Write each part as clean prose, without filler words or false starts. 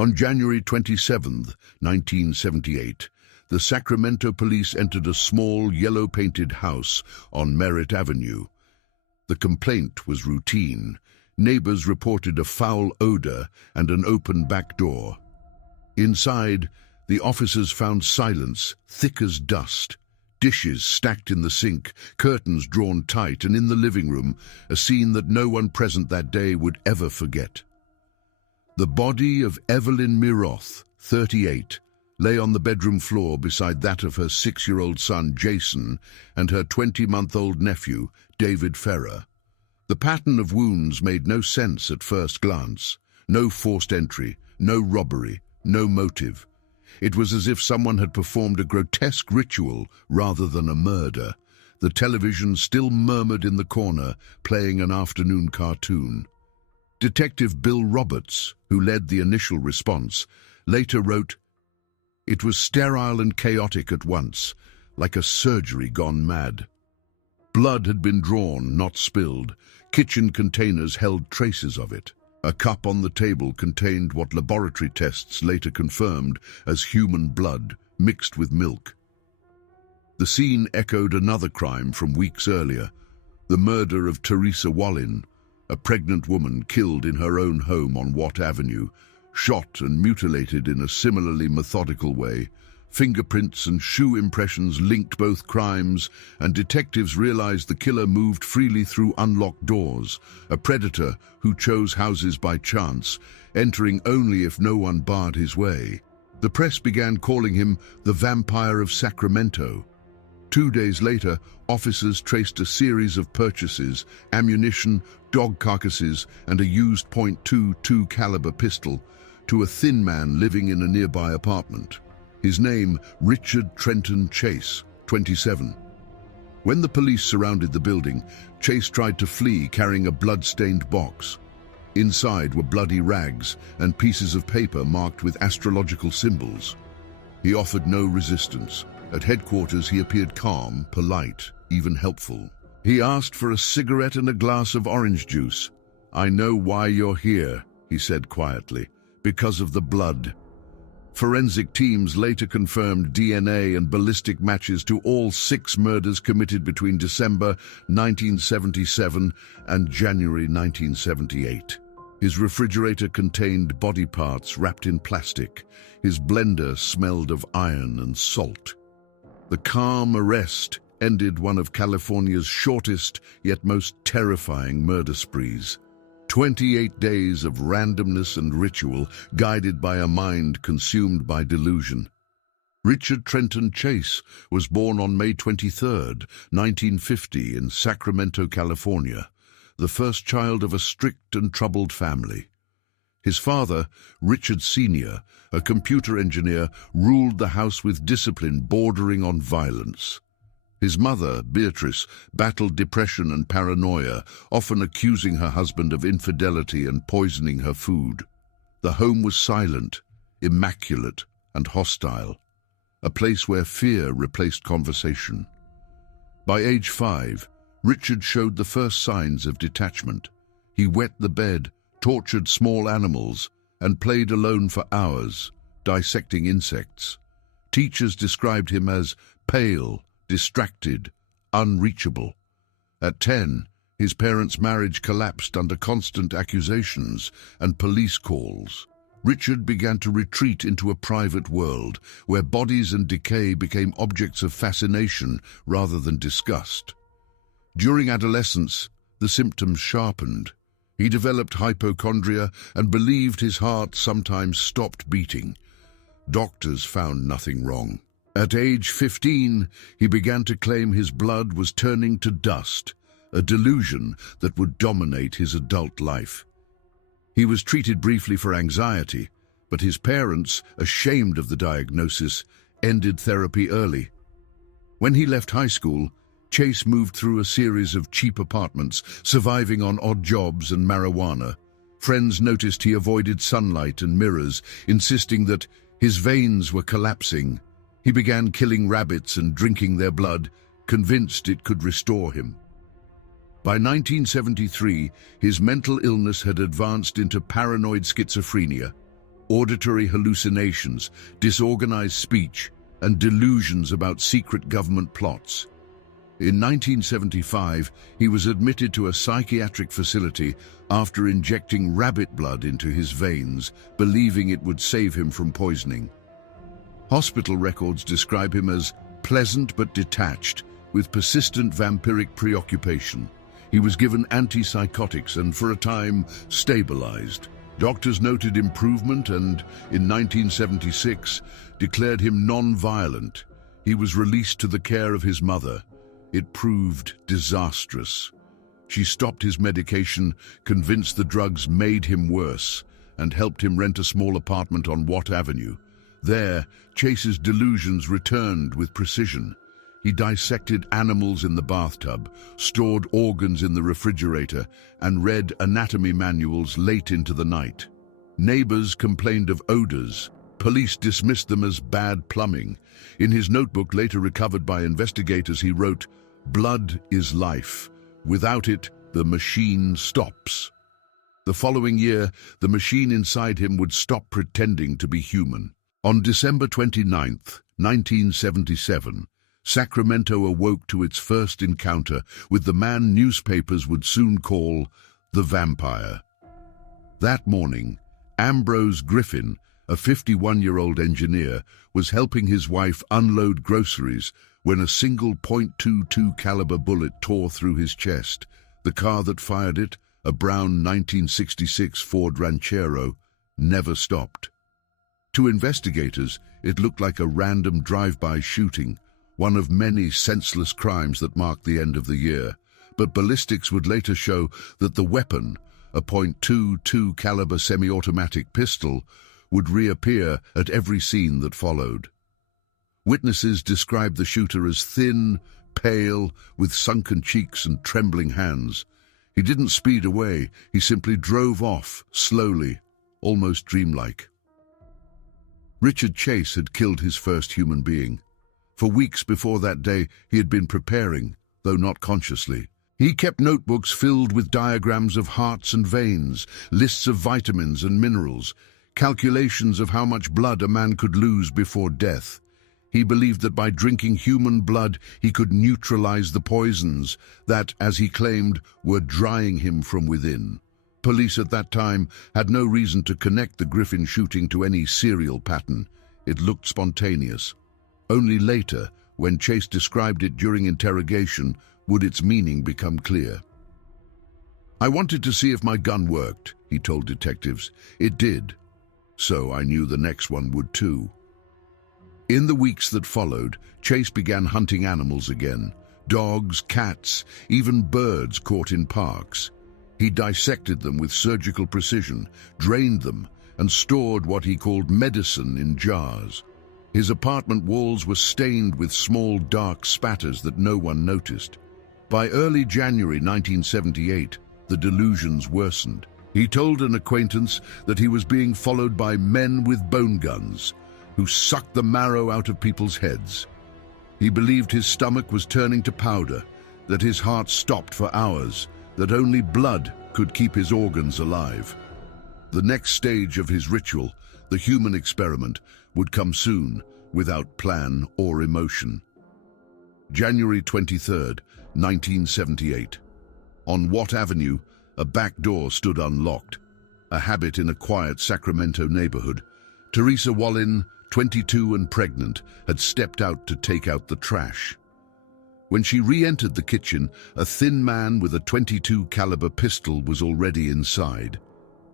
On January 27, 1978, the Sacramento police entered a small, yellow-painted house on Merritt Avenue. The complaint was routine. Neighbors reported a foul odor and an open back door. Inside, the officers found silence, thick as dust. Dishes stacked in the sink, curtains drawn tight, and in the living room, a scene that no one present that day would ever forget. The body of Evelyn Miroth, 38, lay on the bedroom floor beside that of her 6-year-old son, Jason, and her 20-month-old nephew, David Ferrer. The pattern of wounds made no sense at first glance. No forced entry, no robbery, no motive. It was as if someone had performed a grotesque ritual rather than a murder. The television still murmured in the corner, playing an afternoon cartoon. Detective Bill Roberts, who led the initial response, later wrote, "It was sterile and chaotic at once, like a surgery gone mad. Blood had been drawn, not spilled. Kitchen containers held traces of it. A cup on the table contained what laboratory tests later confirmed as human blood mixed with milk." The scene echoed another crime from weeks earlier, the murder of Teresa Wallin, a pregnant woman killed in her own home on Watt Avenue, shot and mutilated in a similarly methodical way. Fingerprints and shoe impressions linked both crimes, and detectives realized the killer moved freely through unlocked doors, a predator who chose houses by chance, entering only if no one barred his way. The press began calling him the Vampire of Sacramento. 2 days later, officers traced a series of purchases, ammunition, dog carcasses, and a used .22 caliber pistol, to a thin man living in a nearby apartment. His name, Richard Trenton Chase, 27. When the police surrounded the building, Chase tried to flee carrying a blood-stained box. Inside were bloody rags and pieces of paper marked with astrological symbols. He offered no resistance. At headquarters, he appeared calm, polite, even helpful. He asked for a cigarette and a glass of orange juice. "I know why you're here," he said quietly. "Because of the blood." Forensic teams later confirmed DNA and ballistic matches to all 6 murders committed between December 1977 and January 1978. His refrigerator contained body parts wrapped in plastic. His blender smelled of iron and salt. The calm arrest ended one of California's shortest yet most terrifying murder sprees. 28 days of randomness and ritual, guided by a mind consumed by delusion. Richard Trenton Chase was born on May 23, 1950, in Sacramento, California, the first child of a strict and troubled family. His father, Richard Sr., a computer engineer, ruled the house with discipline bordering on violence. His mother, Beatrice, battled depression and paranoia, often accusing her husband of infidelity and poisoning her food. The home was silent, immaculate, and hostile, a place where fear replaced conversation. By age 5, Richard showed the first signs of detachment. He wet the bed, tortured small animals, and played alone for hours, dissecting insects. Teachers described him as pale, distracted, unreachable. At 10, his parents' marriage collapsed under constant accusations and police calls. Richard began to retreat into a private world where bodies and decay became objects of fascination rather than disgust. During adolescence, the symptoms sharpened. He developed hypochondria and believed his heart sometimes stopped beating. Doctors found nothing wrong. At age 15, he began to claim his blood was turning to dust, a delusion that would dominate his adult life. He was treated briefly for anxiety, but his parents, ashamed of the diagnosis, ended therapy early. When he left high school, Chase moved through a series of cheap apartments, surviving on odd jobs and marijuana. Friends noticed he avoided sunlight and mirrors, insisting that his veins were collapsing. He began killing rabbits and drinking their blood, convinced it could restore him. By 1973, his mental illness had advanced into paranoid schizophrenia. auditory hallucinations, disorganized speech, and delusions about secret government plots. In 1975, he was admitted to a psychiatric facility after injecting rabbit blood into his veins, believing it would save him from poisoning. Hospital records describe him as pleasant but detached, with persistent vampiric preoccupation. He was given antipsychotics and, for a time, stabilized. Doctors noted improvement and, in 1976, declared him non-violent. He was released to the care of his mother. It proved disastrous. She stopped his medication, convinced the drugs made him worse, and helped him rent a small apartment on Watt Avenue. There, Chase's delusions returned with precision. He dissected animals in the bathtub, stored organs in the refrigerator, and read anatomy manuals late into the night. Neighbors complained of odors. Police dismissed them as bad plumbing. In his notebook, later recovered by investigators, he wrote, "Blood is life. Without it, the machine stops." The following year, the machine inside him would stop pretending to be human. On December 29, 1977, Sacramento awoke to its first encounter with the man newspapers would soon call the vampire. That morning, Ambrose Griffin, a 51-year-old engineer, was helping his wife unload groceries when a single .22 caliber bullet tore through his chest. The car that fired it, a brown 1966 Ford Ranchero, never stopped. To investigators, it looked like a random drive-by shooting, one of many senseless crimes that marked the end of the year. But ballistics would later show that the weapon, a .22 caliber semi-automatic pistol, would reappear at every scene that followed. Witnesses described the shooter as thin, pale, with sunken cheeks and trembling hands. He didn't speed away, he simply drove off, slowly, almost dreamlike. Richard Chase had killed his first human being. For weeks before that day, he had been preparing, though not consciously. He kept notebooks filled with diagrams of hearts and veins, lists of vitamins and minerals, calculations of how much blood a man could lose before death. He believed that by drinking human blood, he could neutralize the poisons that, as he claimed, were drying him from within. Police at that time had no reason to connect the Griffin shooting to any serial pattern. It looked spontaneous. Only later, when Chase described it during interrogation, would its meaning become clear. "I wanted to see if my gun worked," he told detectives. "It did. So I knew the next one would too." In the weeks that followed, Chase began hunting animals again. Dogs, cats, even birds caught in parks. He dissected them with surgical precision, drained them, and stored what he called medicine in jars. His apartment walls were stained with small, dark spatters that no one noticed. By early January 1978, the delusions worsened. He told an acquaintance that he was being followed by men with bone guns, who sucked the marrow out of people's heads. He believed his stomach was turning to powder, that his heart stopped for hours, that only blood could keep his organs alive. The next stage of his ritual, the human experiment, would come soon, without plan or emotion. January 23, 1978. On Watt Avenue, a back door stood unlocked, a habit in a quiet Sacramento neighborhood. Teresa Wallin, 22 and pregnant, had stepped out to take out the trash. When she re-entered the kitchen, a thin man with a .22 caliber pistol was already inside.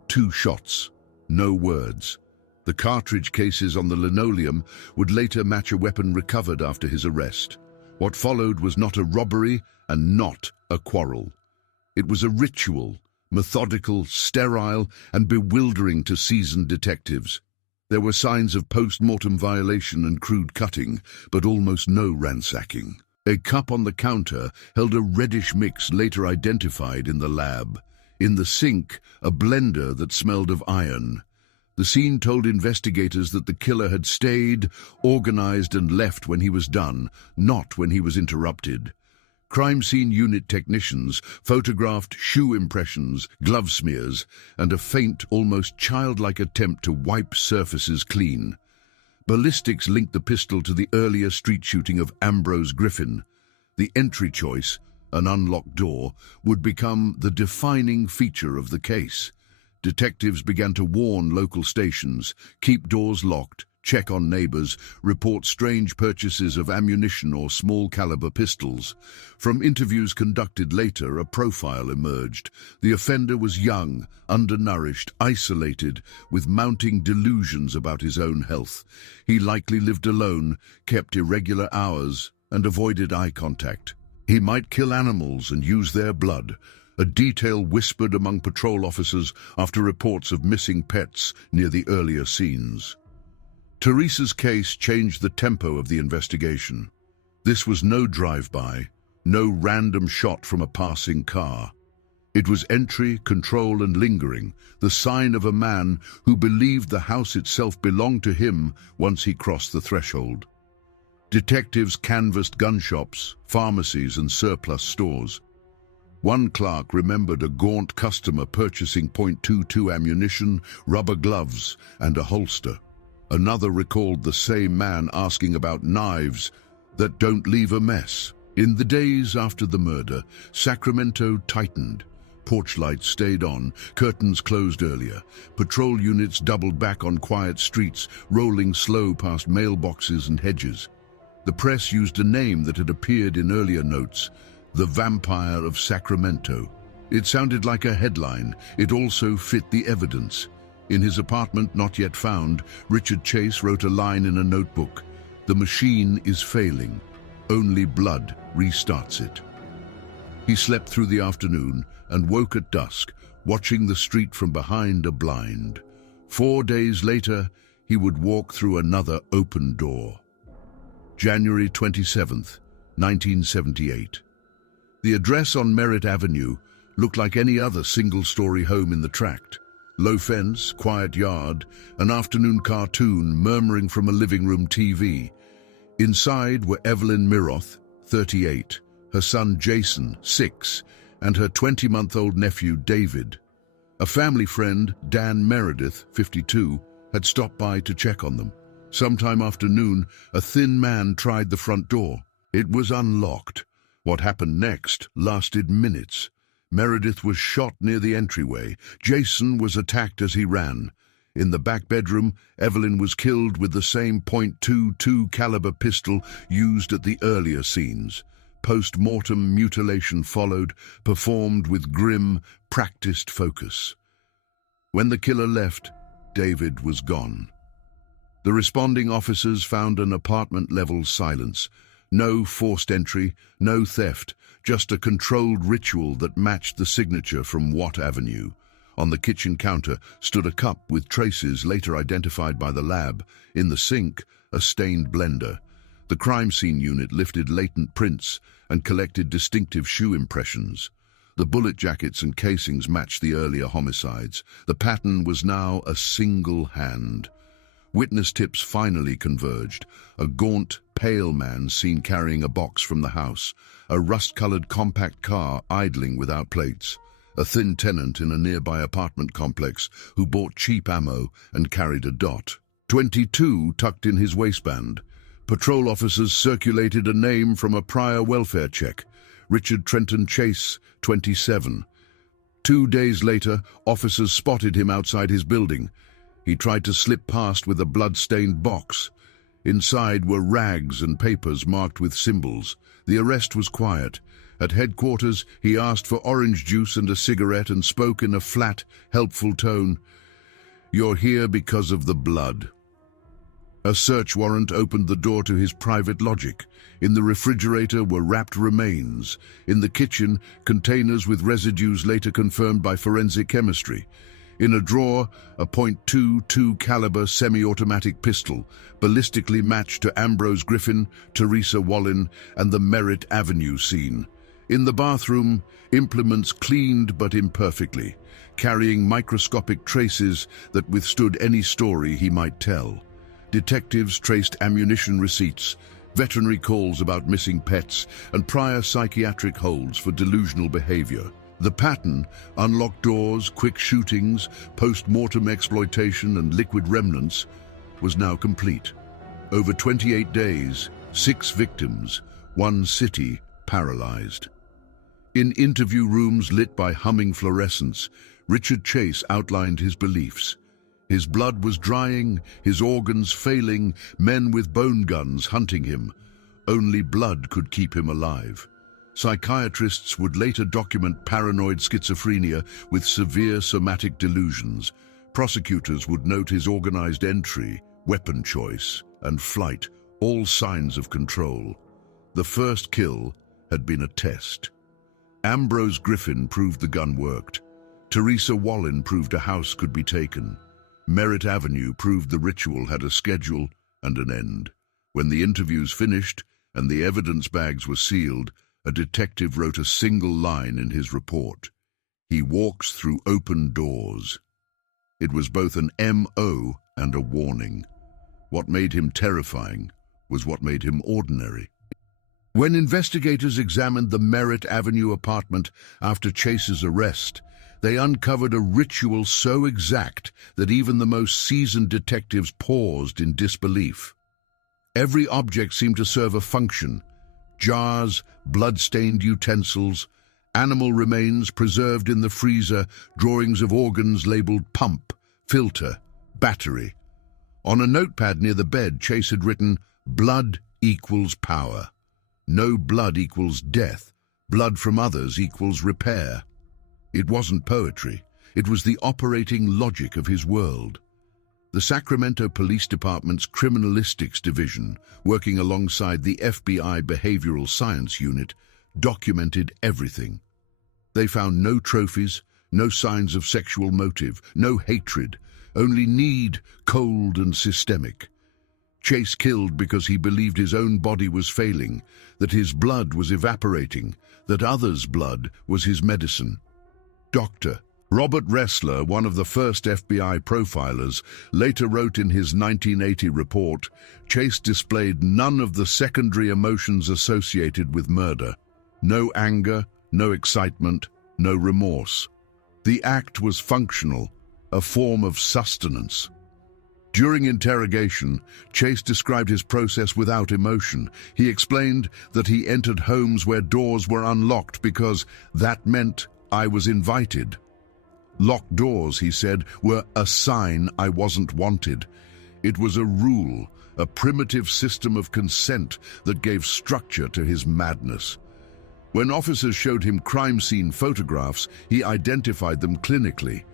2 shots, no words. The cartridge cases on the linoleum would later match a weapon recovered after his arrest. What followed was not a robbery and not a quarrel. It was a ritual, methodical, sterile, and bewildering to seasoned detectives. There were signs of post-mortem violation and crude cutting, but almost no ransacking. A cup on the counter held a reddish mix later identified in the lab. In the sink, a blender that smelled of iron. The scene told investigators that the killer had stayed, organized, and left when he was done, not when he was interrupted. Crime scene unit technicians photographed shoe impressions, glove smears, and a faint, almost childlike attempt to wipe surfaces clean. Ballistics linked the pistol to the earlier street shooting of Ambrose Griffin. The entry choice, an unlocked door, would become the defining feature of the case. Detectives began to warn local stations, keep doors locked, check on neighbors, report strange purchases of ammunition or small-caliber pistols. From interviews conducted later, a profile emerged. The offender was young, undernourished, isolated, with mounting delusions about his own health. He likely lived alone, kept irregular hours, and avoided eye contact. He might kill animals and use their blood. A detail whispered among patrol officers after reports of missing pets near the earlier scenes. Teresa's case changed the tempo of the investigation. This was no drive-by, no random shot from a passing car. It was entry, control, and lingering, the sign of a man who believed the house itself belonged to him once he crossed the threshold. Detectives canvassed gun shops, pharmacies, and surplus stores. One clerk remembered a gaunt customer purchasing .22 ammunition, rubber gloves, and a holster. Another recalled the same man asking about knives that don't leave a mess. In the days after the murder, Sacramento tightened. Porch lights stayed on, curtains closed earlier. Patrol units doubled back on quiet streets, rolling slow past mailboxes and hedges. The press used a name that had appeared in earlier notes, the Vampire of Sacramento. It sounded like a headline. It also fit the evidence. In his apartment, not yet found, Richard Chase wrote a line in a notebook. "The machine is failing. Only blood restarts it." He slept through the afternoon and woke at dusk, watching the street from behind a blind. 4 days later, he would walk through another open door. January 27th, 1978. The address on Merritt Avenue looked like any other single-story home in the tract. Low fence, quiet yard, an afternoon cartoon murmuring from a living room TV. Inside were Evelyn Miroth, 38, her son Jason, 6, and her 20-month-old nephew David. A family friend, Dan Meredith, 52, had stopped by to check on them. Sometime after noon, a thin man tried the front door. It was unlocked. What happened next lasted minutes. Meredith was shot near the entryway. Jason was attacked as he ran. In the back bedroom, Evelyn was killed with the same .22 caliber pistol used at the earlier scenes. Post-mortem mutilation followed, performed with grim, practiced focus. When the killer left, David was gone. The responding officers found an apartment-level silence. No forced entry, no theft, just a controlled ritual that matched the signature from Watt Avenue. On the kitchen counter stood a cup with traces later identified by the lab. In the sink, a stained blender. The crime scene unit lifted latent prints and collected distinctive shoe impressions. The bullet jackets and casings matched the earlier homicides. The pattern was now a single hand. Witness tips finally converged. A gaunt, pale man seen carrying a box from the house. A rust-colored compact car idling without plates. A thin tenant in a nearby apartment complex who bought cheap ammo and carried a dot. 22 tucked in his waistband. Patrol officers circulated a name from a prior welfare check. Richard Trenton Chase, 27. 2 days later, officers spotted him outside his building. He tried to slip past with a blood-stained box. Inside were rags and papers marked with symbols. The arrest was quiet. At headquarters, he asked for orange juice and a cigarette and spoke in a flat, helpful tone. "You're here because of the blood." A search warrant opened the door to his private logic. In the refrigerator were wrapped remains. In the kitchen, containers with residues later confirmed by forensic chemistry. In a drawer, a .22 caliber semi-automatic pistol, ballistically matched to Ambrose Griffin, Teresa Wallin, and the Merritt Avenue scene. In the bathroom, implements cleaned but imperfectly, carrying microscopic traces that withstood any story he might tell. Detectives traced ammunition receipts, veterinary calls about missing pets, and prior psychiatric holds for delusional behavior. The pattern, unlocked doors, quick shootings, post-mortem exploitation, and liquid remnants, was now complete. Over 28 days, 6 victims, 1 city paralyzed. In interview rooms lit by humming fluorescents, Richard Chase outlined his beliefs. His blood was drying, his organs failing, men with bone guns hunting him. Only blood could keep him alive. Psychiatrists would later document paranoid schizophrenia with severe somatic delusions. Prosecutors would note his organized entry, weapon choice, and flight, all signs of control. The first kill had been a test. Ambrose Griffin proved the gun worked. Teresa Wallin proved a house could be taken. Merritt Avenue proved the ritual had a schedule and an end. When the interviews finished and the evidence bags were sealed, a detective wrote a single line in his report. He walks through open doors. It was both an M.O. and a warning. What made him terrifying was what made him ordinary. When investigators examined the Merritt Avenue apartment after Chase's arrest, they uncovered a ritual so exact that even the most seasoned detectives paused in disbelief. Every object seemed to serve a function: jars, blood-stained utensils, animal remains preserved in the freezer, drawings of organs labeled pump, filter, battery. On a notepad near the bed, Chase had written, "Blood equals power. No blood equals death. Blood from others equals repair." It wasn't poetry. It was the operating logic of his world. The Sacramento Police Department's Criminalistics Division, working alongside the FBI Behavioral Science Unit, documented everything. They found no trophies, no signs of sexual motive, no hatred, only need, cold and systemic. Chase killed because he believed his own body was failing, that his blood was evaporating, that others' blood was his medicine. Dr. Robert Ressler, one of the first FBI profilers, later wrote in his 1980 report, Chase displayed none of the secondary emotions associated with murder. No anger, no excitement, no remorse. The act was functional, a form of sustenance. During interrogation, Chase described his process without emotion. He explained that he entered homes where doors were unlocked because that meant I was invited. Locked doors, he said, were a sign I wasn't wanted. It was a rule, a primitive system of consent that gave structure to his madness. When officers showed him crime scene photographs, he identified them clinically.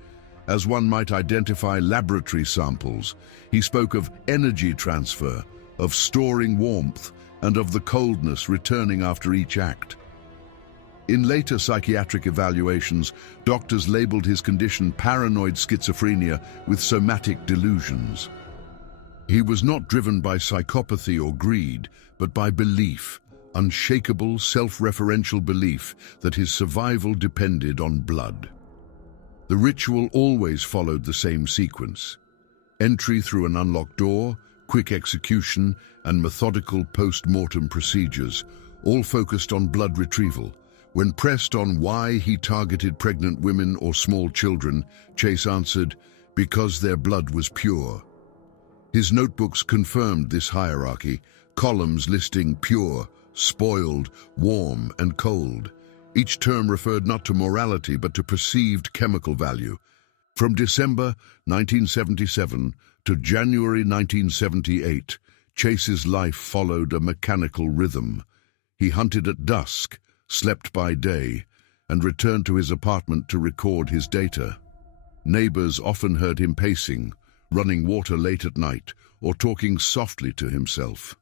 As one might identify laboratory samples, he spoke of energy transfer, of storing warmth, and of the coldness returning after each act. In later psychiatric evaluations, doctors labeled his condition paranoid schizophrenia with somatic delusions. He was not driven by psychopathy or greed, but by belief, unshakable, self-referential belief that his survival depended on blood. The ritual always followed the same sequence: entry through an unlocked door, quick execution, and methodical post-mortem procedures, all focused on blood retrieval. When pressed on why he targeted pregnant women or small children, Chase answered, because their blood was pure. His notebooks confirmed this hierarchy, columns listing pure, spoiled, warm, and cold. Each term referred not to morality but to perceived chemical value. From December 1977 to January 1978, Chase's life followed a mechanical rhythm. He hunted at dusk, slept by day, and returned to his apartment to record his data. Neighbors often heard him pacing, running water late at night, or talking softly to himself.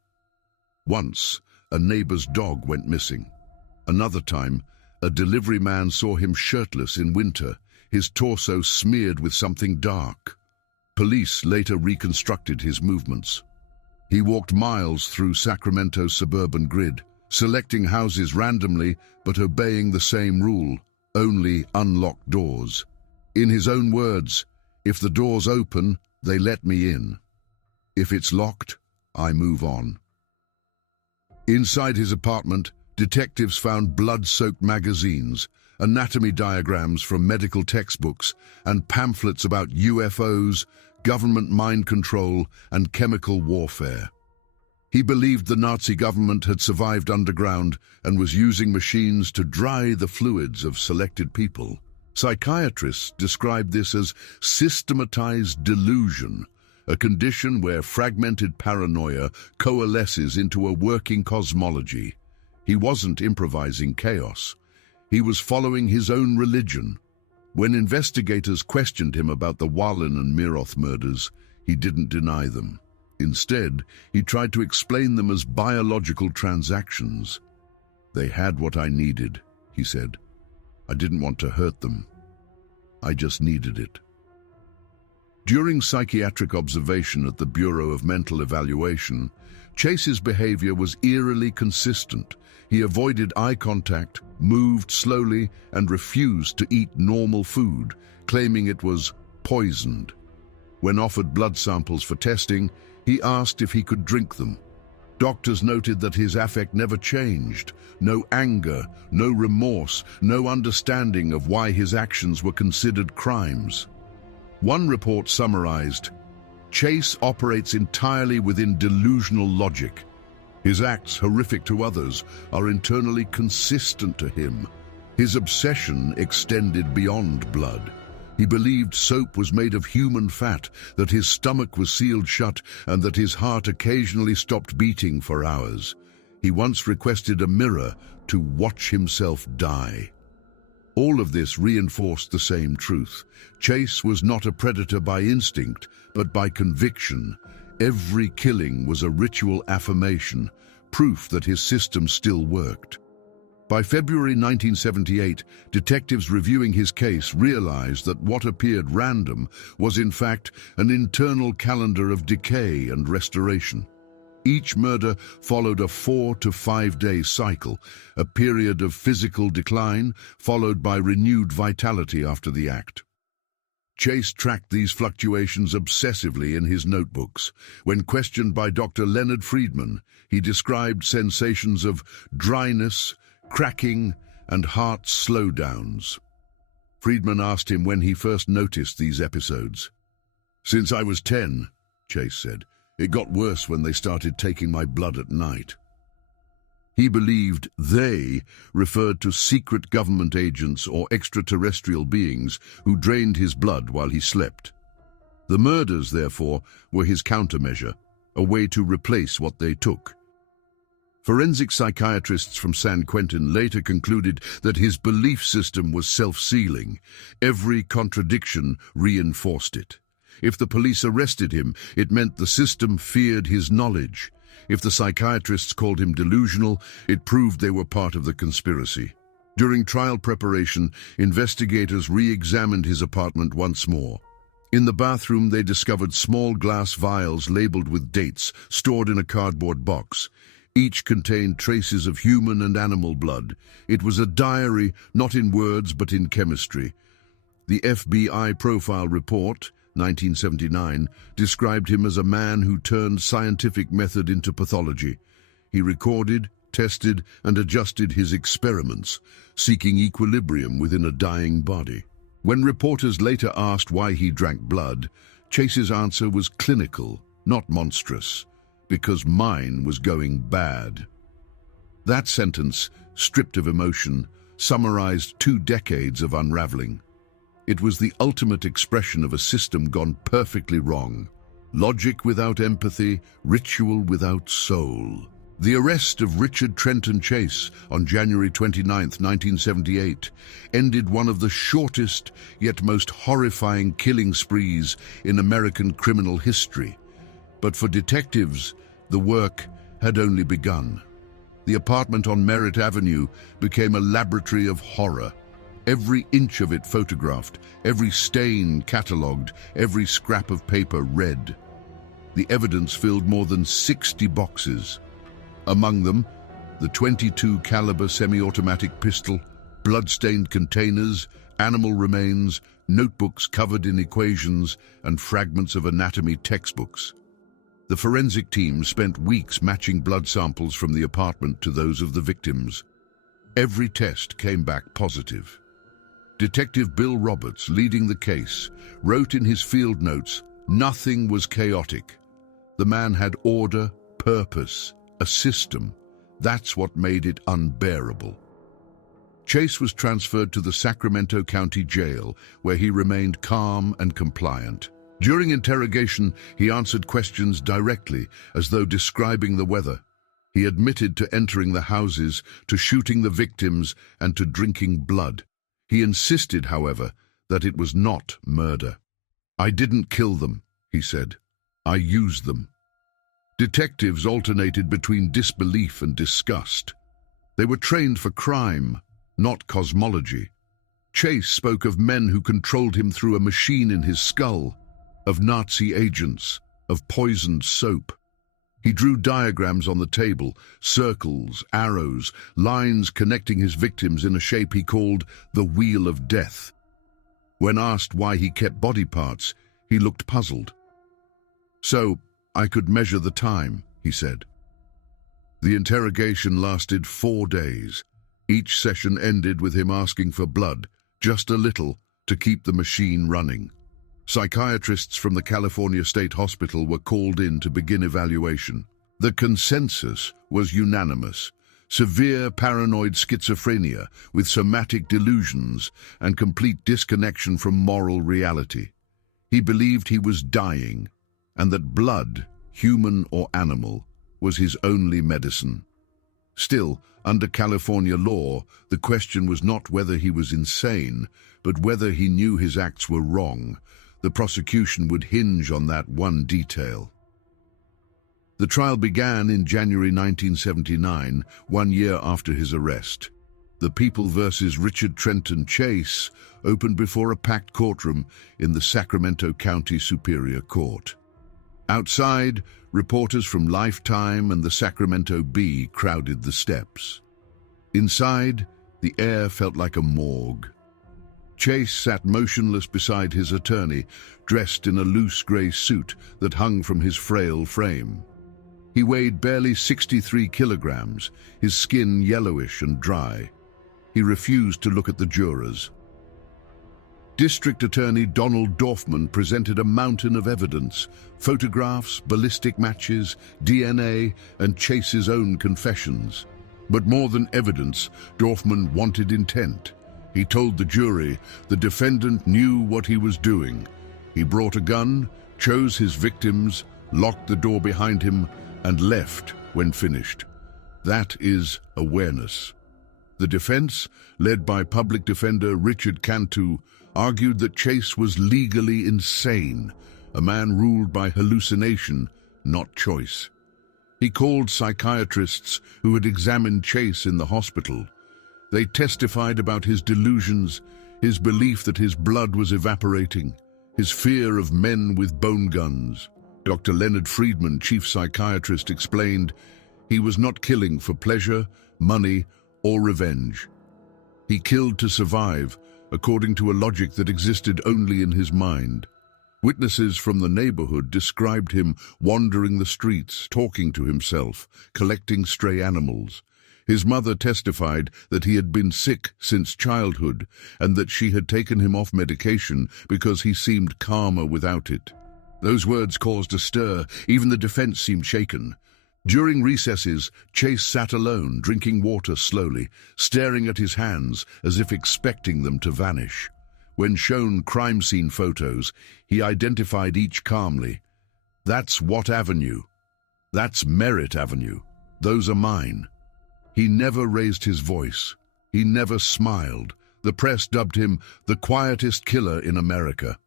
Once, a neighbor's dog went missing. Another time, a delivery man saw him shirtless in winter, his torso smeared with something dark. Police later reconstructed his movements. He walked miles through Sacramento's suburban grid, selecting houses randomly but obeying the same rule: only unlocked doors. In his own words, if the door's open, they let me in. If it's locked, I move on. Inside his apartment, detectives found blood-soaked magazines, anatomy diagrams from medical textbooks, and pamphlets about UFOs, government mind control, and chemical warfare. He believed the Nazi government had survived underground and was using machines to dry the fluids of selected people. Psychiatrists described this as systematized delusion, a condition where fragmented paranoia coalesces into a working cosmology. He wasn't improvising chaos. He was following his own religion. When investigators questioned him about the Wallin and Miroth murders, he didn't deny them. Instead, he tried to explain them as biological transactions. "They had what I needed," he said. "I didn't want to hurt them. I just needed it." During psychiatric observation at the Bureau of Mental Evaluation, Chase's behavior was eerily consistent. He avoided eye contact, moved slowly, and refused to eat normal food, claiming it was poisoned. When offered blood samples for testing, he asked if he could drink them. Doctors noted that his affect never changed. No anger, no remorse, no understanding of why his actions were considered crimes. One report summarized, "Chase operates entirely within delusional logic. His acts, horrific to others, are internally consistent to him. His obsession extended beyond blood. He believed soap was made of human fat, that his stomach was sealed shut, and that his heart occasionally stopped beating for hours. He once requested a mirror to watch himself die." All of this reinforced the same truth. Chase was not a predator by instinct, but by conviction. Every killing was a ritual affirmation, proof that his system still worked. By February 1978, detectives reviewing his case realized that what appeared random was in fact an internal calendar of decay and restoration. Each murder followed a 4 to 5 day cycle, a period of physical decline followed by renewed vitality after the act. Chase tracked these fluctuations obsessively in his notebooks. When questioned by Dr. Leonard Friedman, he described sensations of dryness, cracking, and heart slowdowns. Friedman asked him when he first noticed these episodes. "Since I was 10, Chase said. "It got worse when they started taking my blood at night." He believed "they" referred to secret government agents or extraterrestrial beings who drained his blood while he slept. The murders, therefore, were his countermeasure, a way to replace what they took. Forensic psychiatrists from San Quentin later concluded that his belief system was self-sealing. Every contradiction reinforced it. If the police arrested him, it meant the system feared his knowledge. If the psychiatrists called him delusional, it proved they were part of the conspiracy. During trial preparation, investigators re-examined his apartment once more. In the bathroom, they discovered small glass vials labeled with dates, stored in a cardboard box. Each contained traces of human and animal blood. It was a diary, not in words but in chemistry. The FBI profile report, 1979, described him as a man who turned scientific method into pathology. He recorded, tested, and adjusted his experiments, seeking equilibrium within a dying body. When reporters later asked why he drank blood, Chase's answer was clinical, not monstrous, because mine was going bad. That sentence, stripped of emotion, summarized 2 decades of unraveling. It was the ultimate expression of a system gone perfectly wrong. Logic without empathy, ritual without soul. The arrest of Richard Trenton Chase on January 29, 1978, ended one of the shortest yet most horrifying killing sprees in American criminal history. But for detectives, the work had only begun. The apartment on Merritt Avenue became a laboratory of horror. Every inch of it photographed, every stain catalogued, every scrap of paper read. The evidence filled more than 60 boxes. Among them, the .22 caliber semi-automatic pistol, blood-stained containers, animal remains, notebooks covered in equations, and fragments of anatomy textbooks. The forensic team spent weeks matching blood samples from the apartment to those of the victims. Every test came back positive. Detective Bill Roberts, leading the case, wrote in his field notes, "Nothing was chaotic. The man had order, purpose, a system. That's what made it unbearable." Chase was transferred to the Sacramento County Jail, where he remained calm and compliant. During interrogation, he answered questions directly, as though describing the weather. He admitted to entering the houses, to shooting the victims, and to drinking blood. He insisted, however, that it was not murder. "I didn't kill them," he said. "I used them." Detectives alternated between disbelief and disgust. They were trained for crime, not cosmology. Chase spoke of men who controlled him through a machine in his skull, of Nazi agents, of poisoned soap. He drew diagrams on the table, circles, arrows, lines connecting his victims in a shape he called the Wheel of Death. When asked why he kept body parts, he looked puzzled. "So I could measure the time," he said. The interrogation lasted 4 days. Each session ended with him asking for blood, just a little, to keep the machine running. Psychiatrists from the California State Hospital were called in to begin evaluation. The consensus was unanimous: severe paranoid schizophrenia with somatic delusions and complete disconnection from moral reality. He believed he was dying, and that blood, human or animal, was his only medicine. Still, under California law, the question was not whether he was insane, but whether he knew his acts were wrong. The prosecution would hinge on that one detail. The trial began in January 1979, 1 year after his arrest. The People versus Richard Trenton Chase opened before a packed courtroom in the Sacramento County Superior Court. Outside, reporters from Lifetime and the Sacramento Bee crowded the steps. Inside, the air felt like a morgue. Chase sat motionless beside his attorney, dressed in a loose gray suit that hung from his frail frame. He weighed barely 63 kilograms, his skin yellowish and dry. He refused to look at the jurors. District Attorney Donald Dorfman presented a mountain of evidence: photographs, ballistic matches, DNA, and Chase's own confessions. But more than evidence, Dorfman wanted intent. He told the jury the defendant knew what he was doing. He brought a gun, chose his victims, locked the door behind him, and left when finished. That is awareness. The defense, led by public defender Richard Cantu, argued that Chase was legally insane, a man ruled by hallucination, not choice. He called psychiatrists who had examined Chase in the hospital. They testified about his delusions, his belief that his blood was evaporating, his fear of men with bone guns. Dr. Leonard Friedman, chief psychiatrist, explained he was not killing for pleasure, money, or revenge. He killed to survive, according to a logic that existed only in his mind. Witnesses from the neighborhood described him wandering the streets, talking to himself, collecting stray animals. His mother testified that he had been sick since childhood and that she had taken him off medication because he seemed calmer without it. Those words caused a stir. Even the defense seemed shaken. During recesses, Chase sat alone, drinking water slowly, staring at his hands as if expecting them to vanish. When shown crime scene photos, he identified each calmly. "That's Watt Avenue. That's Merritt Avenue. Those are mine." He never raised his voice. He never smiled. The press dubbed him the quietest killer in America.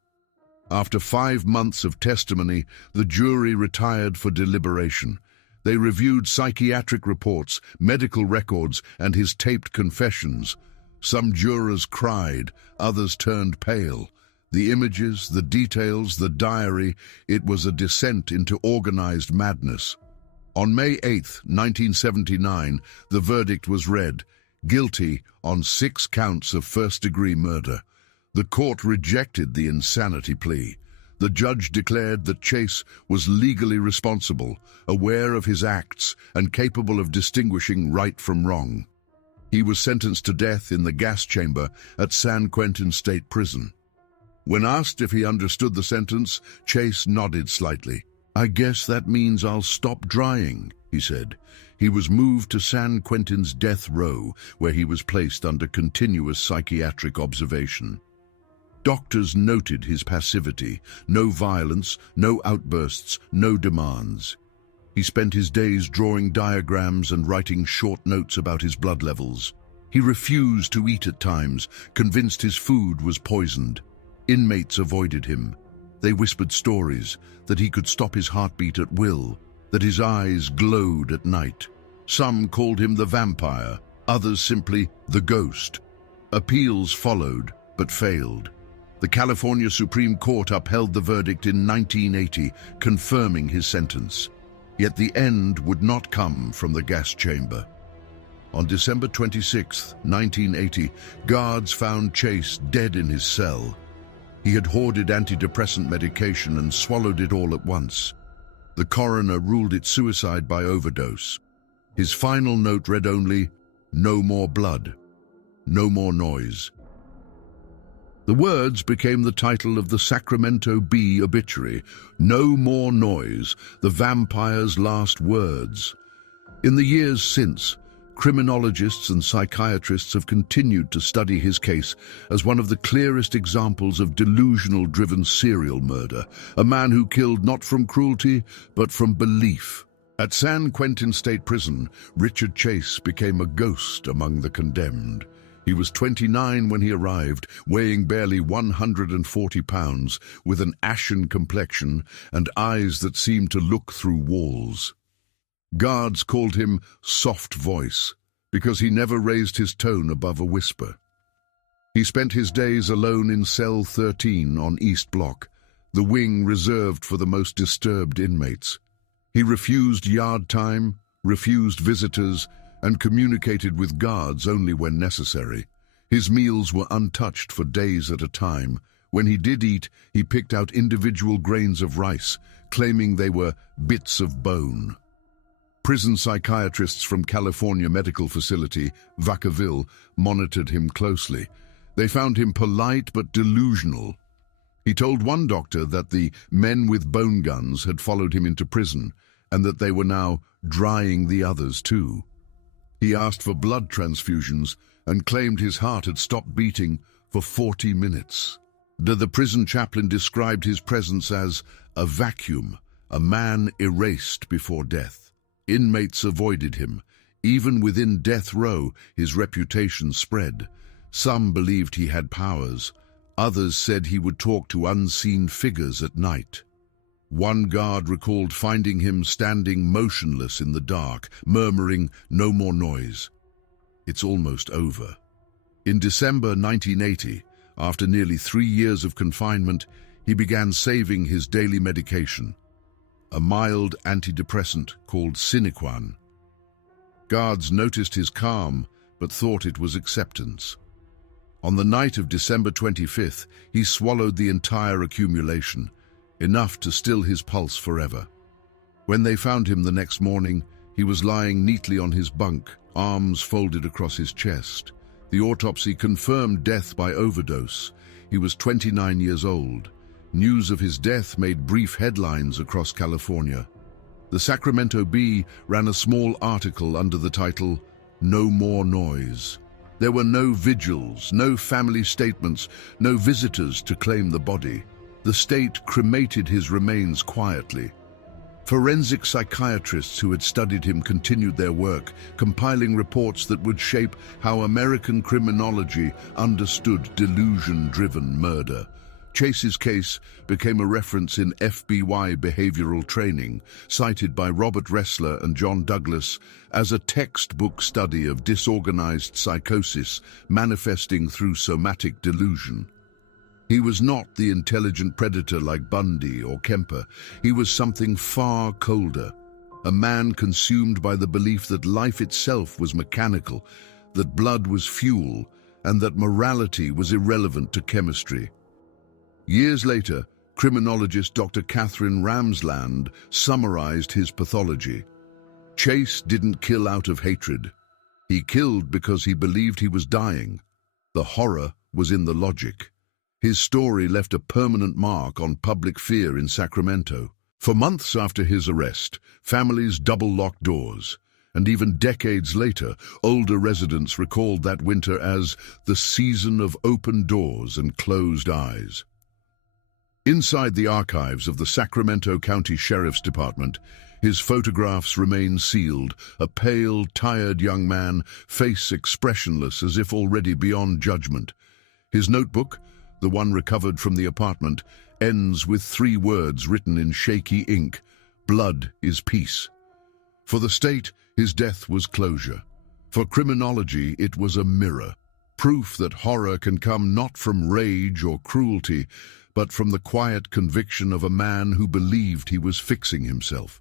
After 5 months of testimony, the jury retired for deliberation. They reviewed psychiatric reports, medical records, and his taped confessions. Some jurors cried, others turned pale. The images, the details, the diary, it was a descent into organized madness. On May 8, 1979, the verdict was read: guilty on 6 counts of first-degree murder. The court rejected the insanity plea. The judge declared that Chase was legally responsible, aware of his acts, and capable of distinguishing right from wrong. He was sentenced to death in the gas chamber at San Quentin State Prison. When asked if he understood the sentence, Chase nodded slightly. "I guess that means I'll stop drying," he said. He was moved to San Quentin's death row, where he was placed under continuous psychiatric observation. Doctors noted his passivity: no violence, no outbursts, no demands. He spent his days drawing diagrams and writing short notes about his blood levels. He refused to eat at times, convinced his food was poisoned. Inmates avoided him. They whispered stories that he could stop his heartbeat at will, that his eyes glowed at night. Some called him the vampire, others simply the ghost. Appeals followed, but failed. The California Supreme Court upheld the verdict in 1980, confirming his sentence. Yet the end would not come from the gas chamber. On December 26, 1980, guards found Chase dead in his cell. He had hoarded antidepressant medication and swallowed it all at once. The coroner ruled it suicide by overdose. His final note read only, "No more blood, no more noise." The words became the title of the Sacramento Bee obituary, "No More Noise, the Vampire's Last Words." In the years since, criminologists and psychiatrists have continued to study his case as one of the clearest examples of delusional-driven serial murder, a man who killed not from cruelty, but from belief. At San Quentin State Prison, Richard Chase became a ghost among the condemned. He was 29 when he arrived, weighing barely 140 pounds, with an ashen complexion and eyes that seemed to look through walls. Guards called him Soft Voice because he never raised his tone above a whisper. He spent his days alone in cell 13 on East Block, the wing reserved for the most disturbed inmates. He refused yard time, refused visitors, and communicated with guards only when necessary. His meals were untouched for days at a time. When he did eat, he picked out individual grains of rice, claiming they were bits of bone. Prison psychiatrists from California Medical Facility, Vacaville, monitored him closely. They found him polite but delusional. He told one doctor that the men with bone guns had followed him into prison, and that they were now drying the others too. He asked for blood transfusions and claimed his heart had stopped beating for 40 minutes. The prison chaplain described his presence as a vacuum, a man erased before death. Inmates avoided him. Even within death row, his reputation spread. Some believed he had powers. Others said he would talk to unseen figures at night. One guard recalled finding him standing motionless in the dark, murmuring, "No more noise. It's almost over." In December 1980, after nearly 3 years of confinement, he began saving his daily medication, a mild antidepressant called Sinequan. Guards noticed his calm, but thought it was acceptance. On the night of December 25th, he swallowed the entire accumulation, enough to still his pulse forever. When they found him the next morning, he was lying neatly on his bunk, arms folded across his chest. The autopsy confirmed death by overdose. He was 29 years old. News of his death made brief headlines across California. The Sacramento Bee ran a small article under the title, "No More Noise." There were no vigils, no family statements, no visitors to claim the body. The state cremated his remains quietly. Forensic psychiatrists who had studied him continued their work, compiling reports that would shape how American criminology understood delusion-driven murder. Chase's case became a reference in FBI behavioral training, cited by Robert Ressler and John Douglas as a textbook study of disorganized psychosis manifesting through somatic delusion. He was not the intelligent predator like Bundy or Kemper. He was something far colder, a man consumed by the belief that life itself was mechanical, that blood was fuel, and that morality was irrelevant to chemistry. Years later, Criminologist Dr. Catherine Ramsland summarized his pathology. Chase didn't kill out of hatred. He killed because he believed he was dying. The horror was in the logic. His story left a permanent mark on public fear in Sacramento. For months after his arrest, families double-locked doors, and even decades later, older residents recalled that winter as the season of open doors and closed eyes. Inside the archives of the Sacramento County Sheriff's Department, his photographs remain sealed, a pale, tired young man, face expressionless as if already beyond judgment. His notebook, the one recovered from the apartment, ends with 3 words written in shaky ink: "Blood is peace." For the state, his death was closure. For criminology, it was a mirror, proof that horror can come not from rage or cruelty, but from the quiet conviction of a man who believed he was fixing himself.